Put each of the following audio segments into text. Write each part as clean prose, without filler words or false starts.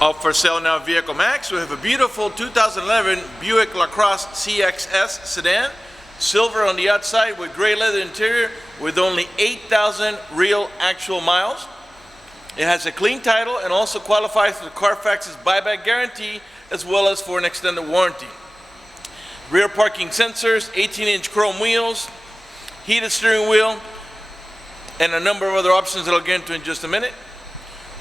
Up for sale now, Vehiclemax. We have a beautiful 2011 Buick LaCrosse CXS sedan, silver on the outside with gray leather interior, with only 8,000 real actual miles. It has a clean title and also qualifies for the Carfax's buyback guarantee, as well as for an extended warranty. Rear parking sensors, 18-inch chrome wheels, heated steering wheel, and a number of other options that I'll get into in just a minute.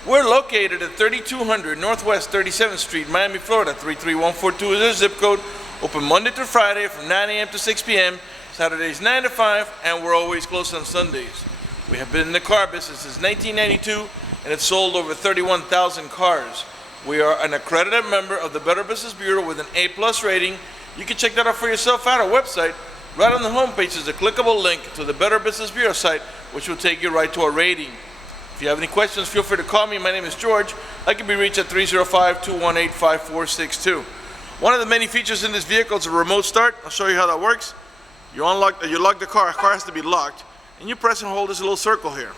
We're located at 3200 Northwest 37th Street, Miami, Florida, 33142 is our zip code. Open Monday through Friday from 9 a.m. to 6 p.m., Saturdays 9 to 5, and we're always closed on Sundays. We have been in the car business since 1992 and have sold over 31,000 cars. We are an accredited member of the Better Business Bureau with an A+ rating. You can check that out for yourself at our website. Right on the homepage is a clickable link to the Better Business Bureau site, which will take you right to our rating. If you have any questions, feel free to call me. My name is George. I can be reached at 305-218-5462. One of the many features in this vehicle is a remote start. I'll show you how that works. You lock the car. The car has to be locked, and you press and hold this little circle here.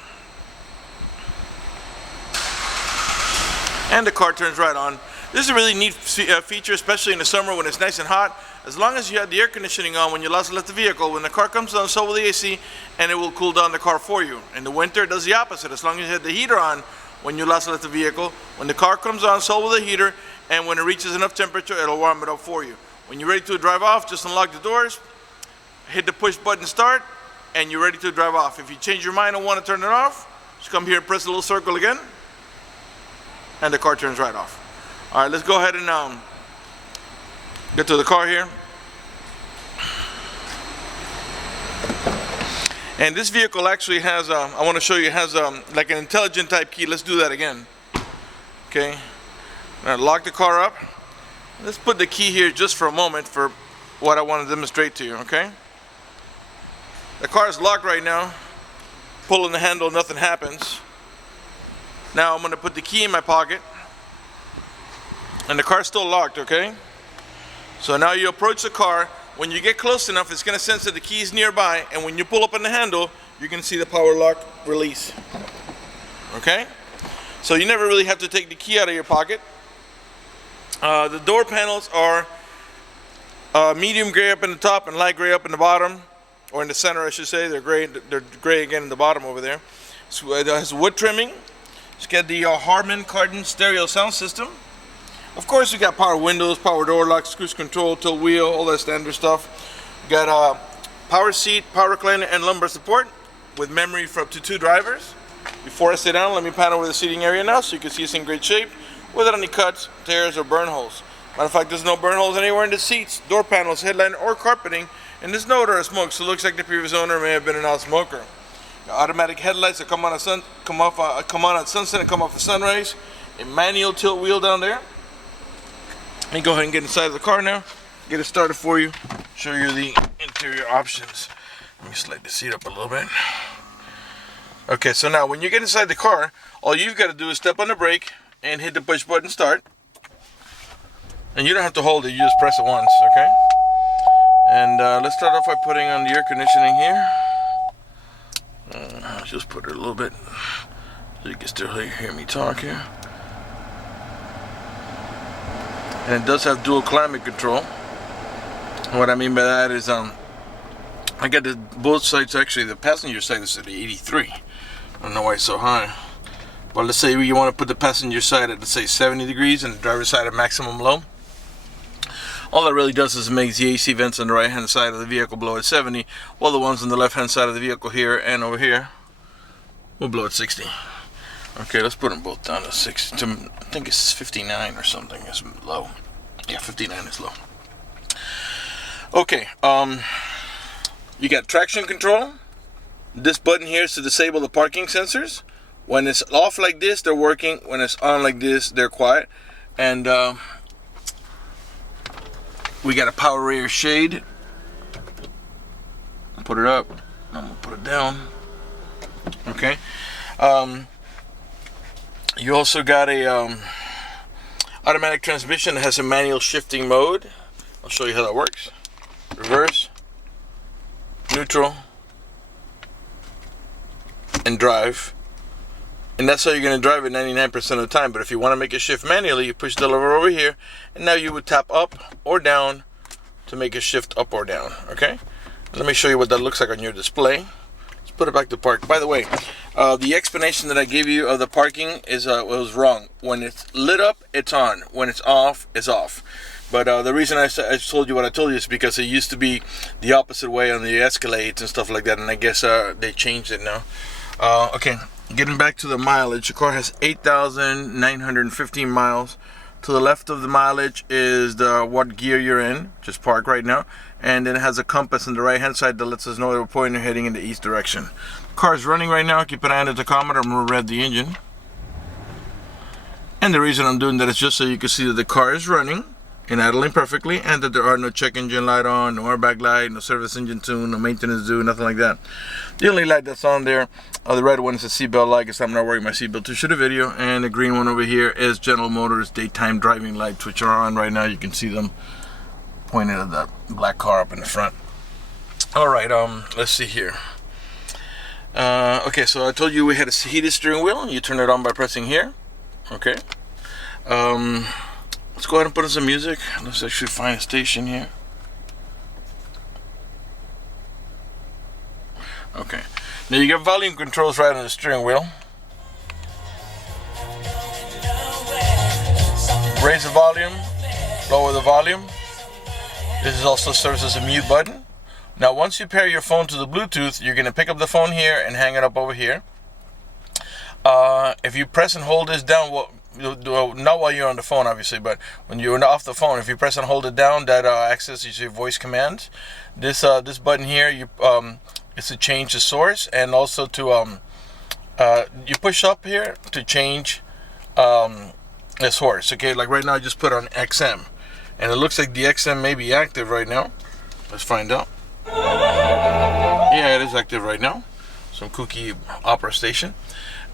And the car turns right on. This is a really neat feature, especially in the summer when it's nice and hot. As long as you have the air conditioning on when you last left the vehicle, when the car comes on, so will the AC, and it will cool down the car for you. In the winter, it does the opposite. As long as you have the heater on when you last left the vehicle, when the car comes on, so will the heater, and when it reaches enough temperature, it'll warm it up for you. When you're ready to drive off, just unlock the doors, hit the push button start, and you're ready to drive off. If you change your mind and want to turn it off, just come here and press the little circle again, and the car turns right off. All right, let's go ahead and get to the car here. And this vehicle actually has, I want to show you, has like an intelligent type key. Let's do that again. Okay. Now lock the car up. Let's put the key here just for a moment for what I want to demonstrate to you, okay? The car is locked right now. Pulling the handle, nothing happens. Now I'm going to put the key in my pocket. And the car's still locked, okay? So now you approach the car. When you get close enough, it's going to sense that the key is nearby, and when you pull up on the handle, you're going to see the power lock release. Okay? So you never really have to take the key out of your pocket. The door panels are medium gray up in the top and light gray up in the bottom, or in the center, I should say. They're gray again in the bottom over there. So it has wood trimming. It's got the Harman Kardon stereo sound system. Of course, we got power windows, power door locks, cruise control, tilt wheel, all that standard stuff. Got power seat, power recliner, and lumbar support with memory for up to 2 drivers. Before I sit down, let me pan over the seating area now so you can see it's in great shape without any cuts, tears, or burn holes. Matter of fact, there's no burn holes anywhere in the seats, door panels, headliner, or carpeting, and there's no odor of smoke, so it looks like the previous owner may have been an out-smoker. Automatic headlights that come on at sunset and come off the sun rays. A manual tilt wheel down there. Let me go ahead and get inside of the car now, get it started for you, show you the interior options. Let me slide the seat up a little bit. Okay, so now when you get inside the car, all you've got to do is step on the brake and hit the push button start. And you don't have to hold it, you just press it once, okay? And let's start off by putting on the air conditioning here. I'll just put it a little bit so you can still hear me talk here. And it does have dual climate control. And what I mean by that is I got both sides. Actually the passenger side is at 83. I don't know why it's so high, but let's say you want to put the passenger side at, let's say, 70 degrees and the driver's side at maximum low. All that really does is makes the AC vents on the right hand side of the vehicle blow at 70, while the ones on the left hand side of the vehicle here and over here will blow at 60. Okay, let's put them both down to 60. I think it's 59 or something is low. Yeah, 59 is low. Okay, you got traction control. This button here is to disable the parking sensors. When it's off like this, they're working. When it's on like this, they're quiet. And we got a power rear shade. Put it up. I'm gonna put it down. Okay. You also got a automatic transmission that has a manual shifting mode. I'll show you how that works. Reverse, neutral, and drive. And that's how you're going to drive it 99% of the time. But if you want to make it shift manually, you push the lever over here, and now you would tap up or down to make it shift up or down. Okay, let me show you what that looks like on your display. Let's put it back to park. By the way, the explanation that I gave you of the parking is was wrong. When it's lit up, it's on. When it's off, it's off. But the reason I told you what I told you is because it used to be the opposite way on the Escalades and stuff like that, and I guess they changed it now. Okay, getting back to the mileage, the car has 8,915 miles. To the left of the mileage is the what gear you're in, just park right now, and then it has a compass on the right hand side that lets us know we're pointing and heading in the east direction. The car is running right now. Keep an eye on the tachometer. I'm going to rev the engine. And the reason I'm doing that is just so you can see that the car is running and idling perfectly, and that there are no check engine light on, no airbag light, no service engine tune, no maintenance due, nothing like that. The only light that's on there, the red one is a seatbelt light, because I'm not wearing my seatbelt to shoot a video, and the green one over here is General Motors daytime driving lights, which are on right now. You can see them pointed at that black car up in the front. All right, let's see here. Okay, so I told you we had a heated steering wheel. You turn it on by pressing here. Okay. Let's go ahead and put in some music. Let's actually find a station here. Okay. Now you got volume controls right on the steering wheel. Raise the volume, lower the volume. This also serves as a mute button. Now once you pair your phone to the Bluetooth, you're going to pick up the phone here and hang it up over here. If you press and hold this down, not while you're on the phone obviously, but when you're off the phone, if you press and hold it down, that accesses your voice commands. This button here, is to change the source, and also to you push up here to change the source. Okay, like right now I just put on XM, and it looks like the XM may be active right now. Let's find out. Yeah, it is active right now. Some kooky opera station.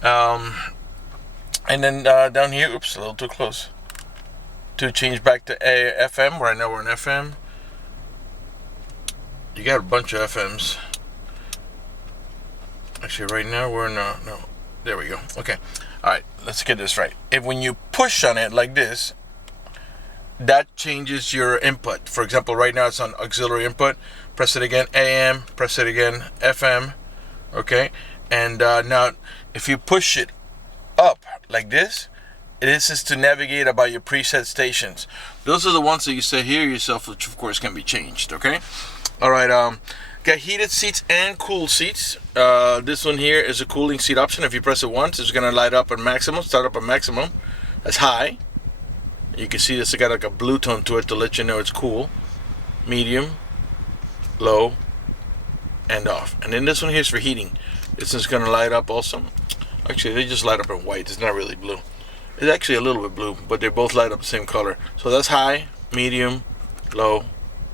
And then down here, oops, a little too close, to change back to FM. Right now we're in FM. You got a bunch of FMs. Actually, right now we're in no. There we go. Okay. All right. Let's get this right. When you push on it like this, that changes your input. For example, right now it's on auxiliary input. Press it again, AM. Press it again, FM. Okay. And now, if you push it up like this is to navigate about your preset stations. Those are the ones that you set here yourself, which of course can be changed. Okay. All right. Got heated seats and cool seats. This one here is a cooling seat option. If you press it once, it's gonna light up at maximum. Start up at maximum. That's high. You can see this. It got like a blue tone to it to let you know it's cool. Medium, low, and off. And then this one here is for heating. This is gonna light up also. Actually, they just light up in white. It's not really blue. It's actually a little bit blue, but they both light up the same color. So that's high, medium, low,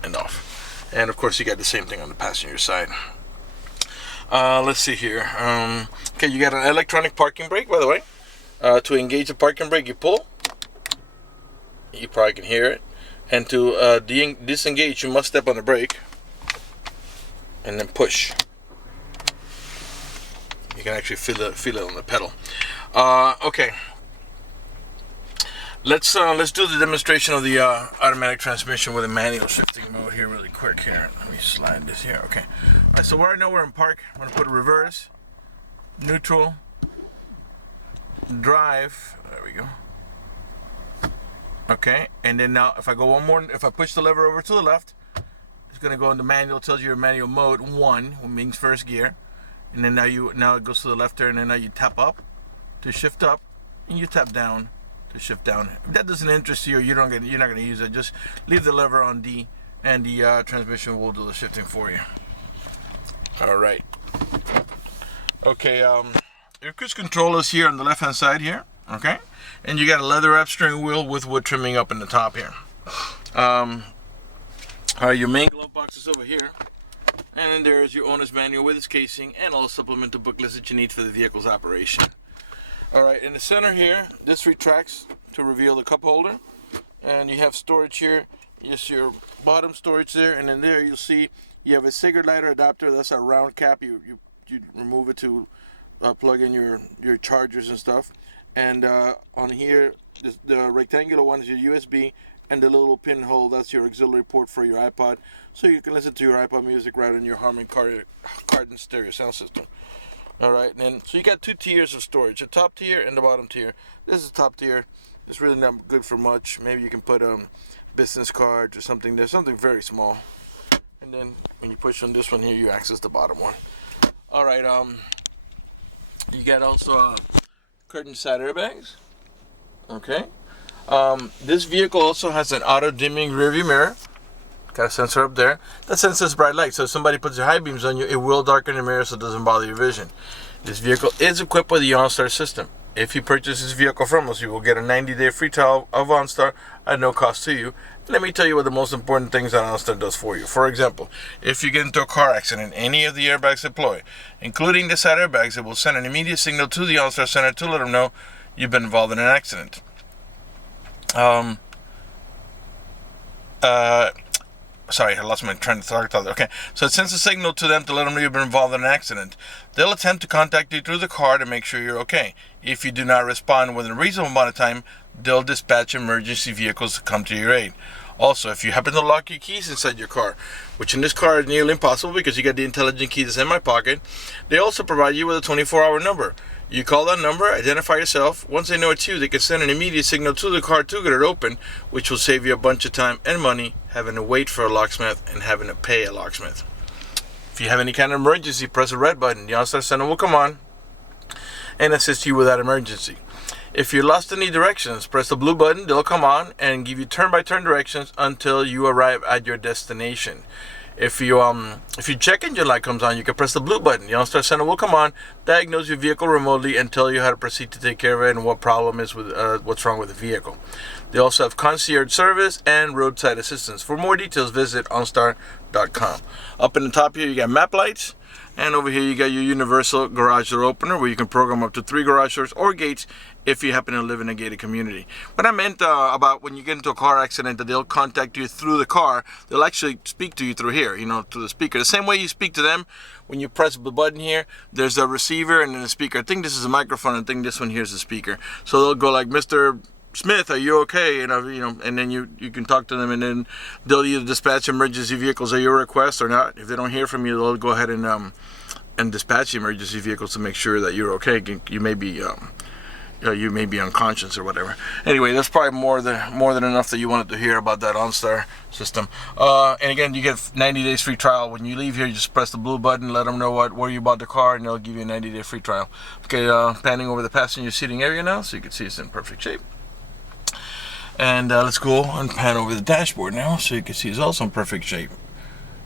and off. And of course, you got the same thing on the passenger side. Let's see here. Okay, you got an electronic parking brake, by the way. To engage the parking brake, you pull. You probably can hear it. And to disengage, you must step on the brake and then push. You can actually feel it on the pedal. Okay. Let's do the demonstration of the automatic transmission with a manual shifting mode here really quick here. Let me slide this here. Okay. All right, so right now we're in park. I'm going to put reverse, neutral, drive. There we go. Okay. And then now if I go one more, if I push the lever over to the left, it's going to go into manual. It tells you your manual mode 1, which means first gear. And then now it goes to the left there, and then now you tap up to shift up, and you tap down to shift down. If that doesn't interest you, or you're not gonna use it, just leave the lever on D, and the transmission will do the shifting for you. All right. Okay. Your cruise control is here on the left-hand side here. Okay, and you got a leather wrap steering wheel with wood trimming up in the top here. Your main glove box is over here. And then there's your owner's manual with its casing and all the supplemental booklets that you need for the vehicle's operation. Alright, in the center here, this retracts to reveal the cup holder. And you have storage here, just your bottom storage there. And then there you'll see you have a cigarette lighter adapter. That's a round cap. You remove it to plug in your chargers and stuff. And on here, the rectangular one is your USB, and the little pinhole, that's your auxiliary port for your iPod, so you can listen to your iPod music right on your Harman Kardon stereo sound system. All right, and then so you got two tiers of storage: the top tier and the bottom tier. This is top tier. It's really not good for much. Maybe you can put business cards or something. There's something very small. And then when you push on this one here, you access the bottom one. All right, you got also curtain side airbags. Okay. This vehicle also has an auto dimming rearview mirror. Got a sensor up there that senses bright light, so if somebody puts their high beams on you, it will darken the mirror so it doesn't bother your vision. This vehicle is equipped with the OnStar system. If you purchase this vehicle from us, you will get a 90-day free trial of OnStar at no cost to you. Let me tell you what the most important things that OnStar does for you. For example, if you get into a car accident, any of the airbags deploy, including the side airbags, it will send an immediate signal to the OnStar center to let them know you've been involved in an accident. Sorry, I lost my train of thought. Okay, so it sends a signal to them to let them know you've been involved in an accident. They'll attempt to contact you through the car to make sure you're okay. If you do not respond within a reasonable amount of time, they'll dispatch emergency vehicles to come to your aid. Also, if you happen to lock your keys inside your car, which in this car is nearly impossible because you got the intelligent key that's in my pocket, they also provide you with a 24-hour number. You call that number, identify yourself. Once they know it's you, they can send an immediate signal to the car to get it open, which will save you a bunch of time and money having to wait for a locksmith and having to pay a locksmith. If you have any kind of emergency, press the red button. The OnStar center will come on and assist you with that emergency. If you're lost in any directions, press the blue button. They'll come on and give you turn-by-turn directions until you arrive at your destination. If your check engine light comes on, you can press the blue button. The OnStar center will come on, diagnose your vehicle remotely, and tell you how to proceed to take care of it and what problem is with what's wrong with the vehicle. They also have concierge service and roadside assistance. For more details, visit OnStar.com. Up in the top here, you got map lights. And over here you got your universal garage door opener where you can program up to 3 garage doors or gates if you happen to live in a gated community. What I meant about when you get into a car accident, that they'll contact you through the car, they'll actually speak to you through here, through the speaker. The same way you speak to them when you press the button here, there's a receiver and then a speaker. I think this is a microphone, I think this one here is a speaker. So they'll go like, Mr. Smith, are you okay? And then you can talk to them, and then they'll either dispatch emergency vehicles at your request or not. If they don't hear from you, they'll go ahead and dispatch the emergency vehicles to make sure that you're okay. You may be unconscious or whatever. Anyway, that's probably more than enough that you wanted to hear about that OnStar system. And again, you get 90 days free trial. When you leave here, you just press the blue button, let them know where you bought the car, and they'll give you a 90-day free trial. Okay, panning over the passenger seating area now, so you can see it's in perfect shape. And let's go and pan over the dashboard now, so you can see it's also in perfect shape.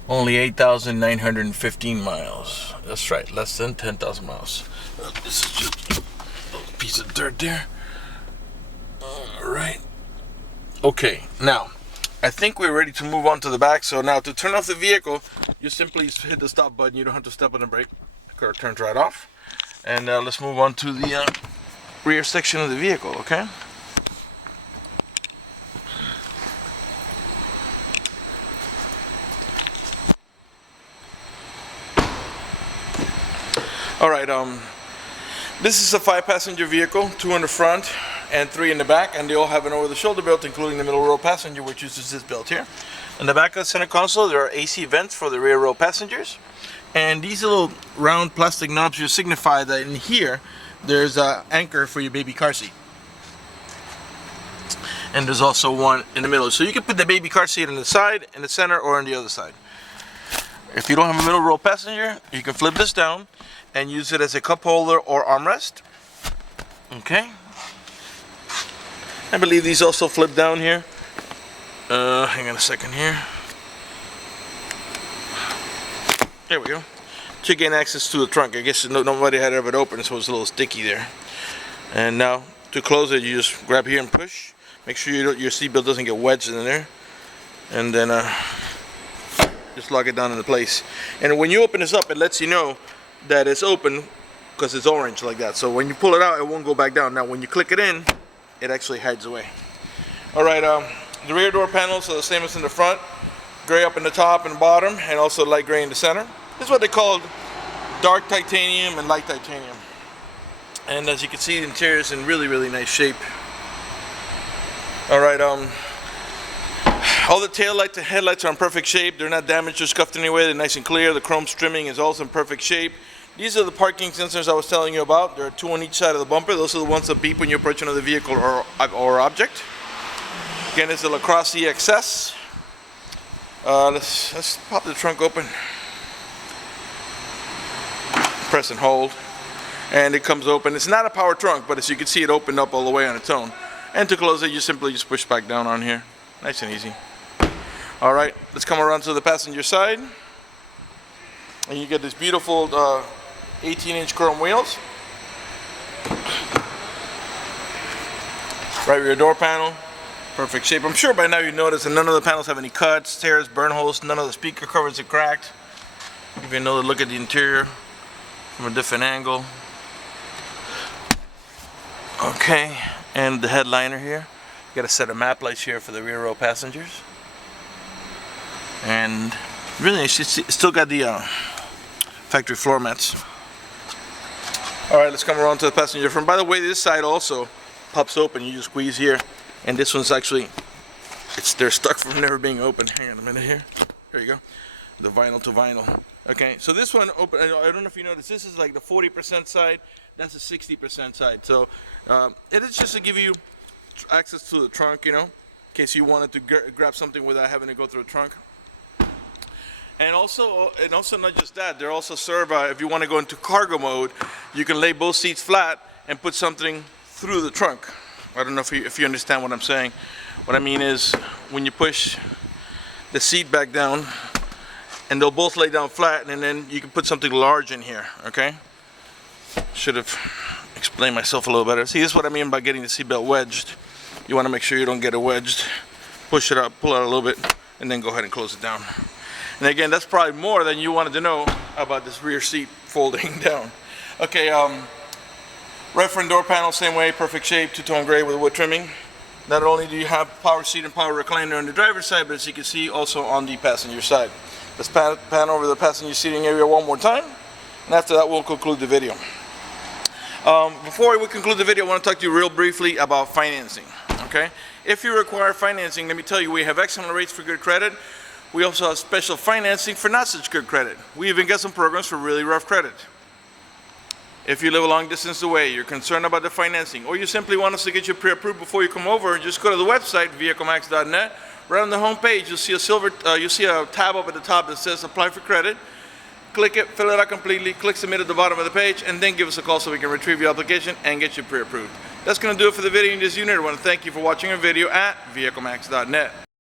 Only 8,915 miles. That's right, less than 10,000 miles. This is just a piece of dirt there. All right. Okay, now I think we're ready to move on to the back. So now to turn off the vehicle, you simply hit the stop button. You don't have to step on the brake. The car turns right off. And let's move on to the rear section of the vehicle, okay? All right, this is a 5-passenger vehicle, 2 in the front and 3 in the back, and they all have an over-the-shoulder belt, including the middle row passenger, which uses this belt here. In the back of the center console, there are AC vents for the rear row passengers, and these little round plastic knobs here signify that in here, there's an anchor for your baby car seat. And there's also one in the middle, so you can put the baby car seat on the side, in the center, or on the other side. If you don't have a middle row passenger, you can flip this down and use it as a cup holder or armrest. Okay. I believe these also flip down here. Hang on a second here. There we go. To gain access to the trunk. I guess nobody had ever opened, so it's a little sticky there. And now to close it, you just grab here and push. Make sure your seatbelt doesn't get wedged in there. And then just lock it down into place. And when you open this up, it lets you know that it's open because it's orange like that. So when you pull it out, it won't go back down. Now when you click it in, it actually hides away. All right, the rear door panels are the same as in the front. Gray up in the top and bottom, and also light gray in the center. This is what they call dark titanium and light titanium. And as you can see, the interior is in really nice shape. Alright, all the tail lights and headlights are in perfect shape. They're not damaged or scuffed in any way. They're nice and clear. The chrome trimming is also in perfect shape. These are the parking sensors I was telling you about. There are 2 on each side of the bumper. Those are the ones that beep when you're approaching another vehicle or object. Again, this is the LaCrosse CXS. Let's pop the trunk open. Press and hold. And it comes open. It's not a power trunk, but as you can see, it opened up all the way on its own. And to close it, you simply just push back down on here. Nice and easy. All right, let's come around to the passenger side. And you get this beautiful 18-inch chrome wheels. Right rear door panel, perfect shape. I'm sure by now you noticed that none of the panels have any cuts, tears, burn holes. None of the speaker covers are cracked. Even though look at the interior from a different angle. Okay, and the headliner here. You got a set of map lights here for the rear row passengers. And really, it's still got the factory floor mats. All right, let's come around to the passenger front. By the way, this side also pops open. You just squeeze here, and this one's actually, they're stuck from never being open. Hang on a minute here. There you go. The vinyl to vinyl. Okay, so this one open. I don't know if you noticed. This is like the 40% side. That's the 60% side. So it is just to give you access to the trunk, you know, in case you wanted to grab something without having to go through the trunk. And also not just that, they're also serve, if you want to go into cargo mode, you can lay both seats flat and put something through the trunk. I don't know if you understand what I'm saying. What I mean is, when you push the seat back down, and they'll both lay down flat, and then you can put something large in here, okay? Should have explained myself a little better. See, this is what I mean by getting the seatbelt wedged. You want to make sure you don't get it wedged. Push it up, pull it out a little bit, and then go ahead and close it down. And again, that's probably more than you wanted to know about this rear seat folding down. Okay, right front door panel, same way, perfect shape, two-tone gray with wood trimming. Not only do you have power seat and power recliner on the driver's side, but as you can see, also on the passenger side. Let's pan over the passenger seating area one more time, and after that, we'll conclude the video. Before we conclude the video, I want to talk to you real briefly about financing. Okay, if you require financing, let me tell you, we have excellent rates for good credit. We also have special financing for not such good credit. We even got some programs for really rough credit. If you live a long distance away, you're concerned about the financing, or you simply want us to get you pre-approved before you come over, just go to the website, vehiclemax.net. Right on the home page, you'll see a tab up at the top that says Apply for Credit. Click it, fill it out completely, click Submit at the bottom of the page, and then give us a call so we can retrieve your application and get you pre-approved. That's going to do it for the video in this unit. I want to thank you for watching our video at vehiclemax.net.